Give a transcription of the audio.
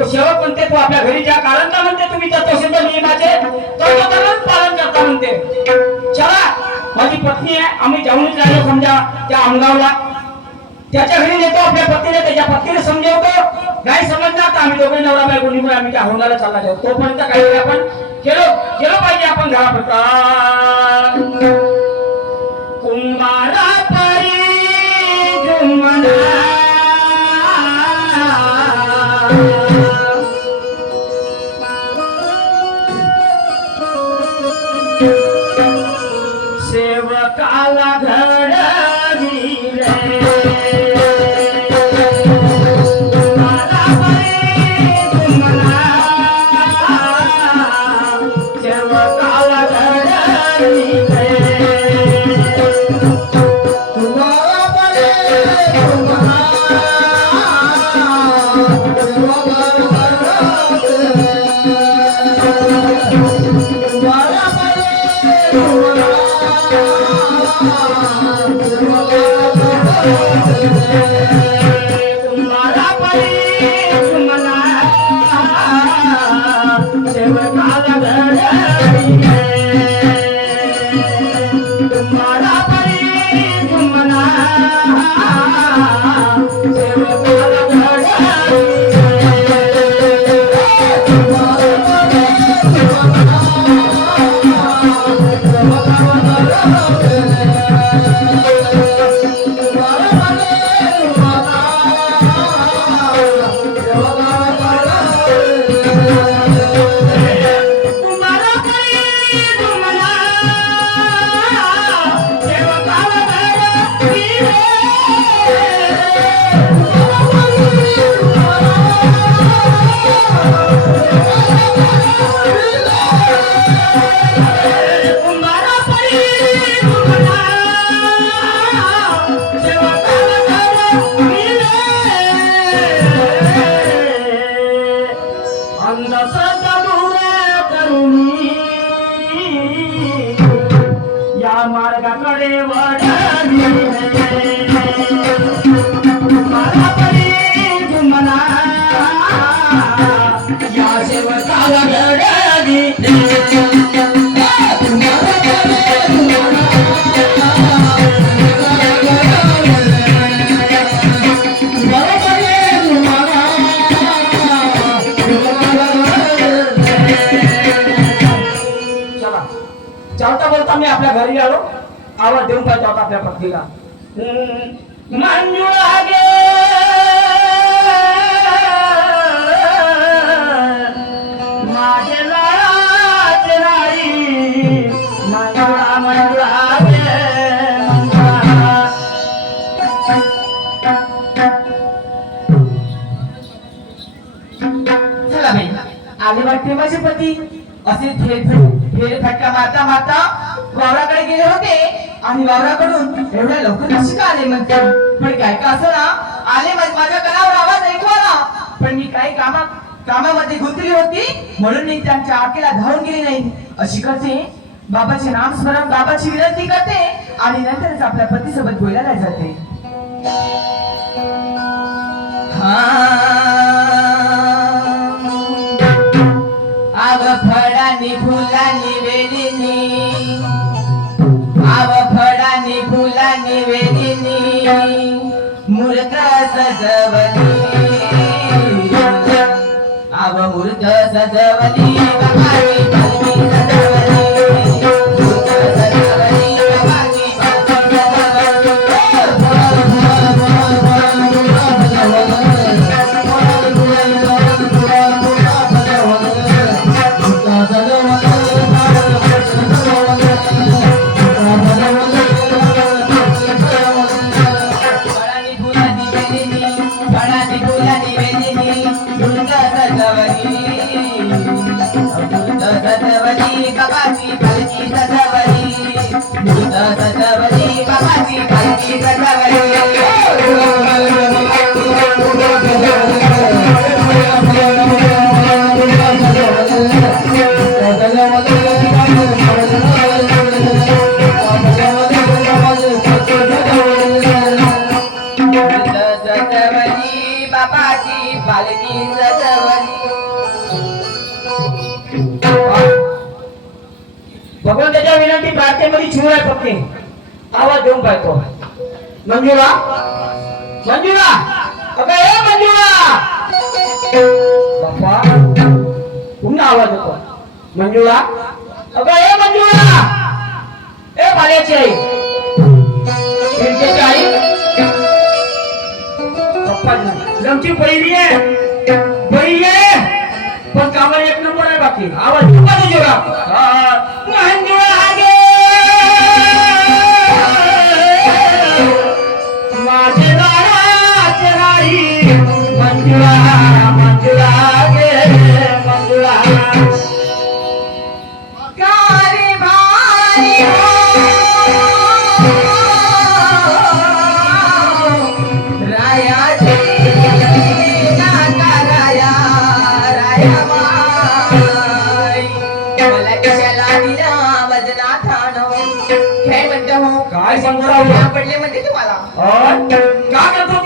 तो सेवक म्हणते तू आपल्या घरी ज्या कारण म्हणते तुम्ही? तत्वसिद्ध नियमाचे तत्वतरच पालन करता म्हणते. चला माझी पत्नी आहे आम्ही जाऊनच राहिलो समजा त्या आमगावला. त्याच्या घरी नेतो आपल्या पत्नीने त्याच्या पत्नीने समजवतो. नाही समजणार तर आम्ही दोघे नवरा बायको निघून आम्ही त्या होणारा चालला जाऊ. तोपर्यंत काही वेळ आपण गेलो गेलो पाहिजे आपण घरापर्यंत कुंभारा परी सेवकाला तुम्हाला மாறு கண்ணுடைய வாடி चालता बोलता मी आपल्या घरी आलो. आवाज देऊन पाहिजे होता आपल्या पत्नीला. मंजुळा गे माझे लाडाचे राणी मंजुळा मंजुळा आले वाटते माझे पती. असे फेर फेर फटका मारता मारता वावराकडे गेले होते आणि वावराकडून एवढ्या लवकर कशी का आले म्हणते. पण काय का असं ना आले माझ्या कलावर आवाज ऐकू आला. पण मी काही कामा कामामध्ये गुंतली होती म्हणून मी त्यांच्या आकेला धावून गेली नाही. अशी करते. बाबाचे नाम स्मरण बाबाची विनंती करते आणि नंतरच आपल्या पतीसोबत बोलायला जाते. हा. वेलीनी मूर्त सजवली आव मूर्त सजवती सजवली सजवली बाबाची पालखी सजवली बाबाची पालखी सजवली भगवंताच्या विनंती प्रार्थनेमध्ये शिवराय पत्नी आवाज देऊन पाहतो. मंजुळा? मंजुळा? अगं ए मंजुळा! बाप्पा पुन्हा आवाज येतो. मंजुळा? अगं ए मंजुळा! ए बाल्याची आई! खिडकीची आई! पप्पा लमची पहिली आहे. पहिली आहे. पण कामाला एक नंबर आहे बाकी. आवाज येऊ का तुझ्या मंजुळा काय हो. काय सांगू? पडले म्हणते तुम्हाला? का करत?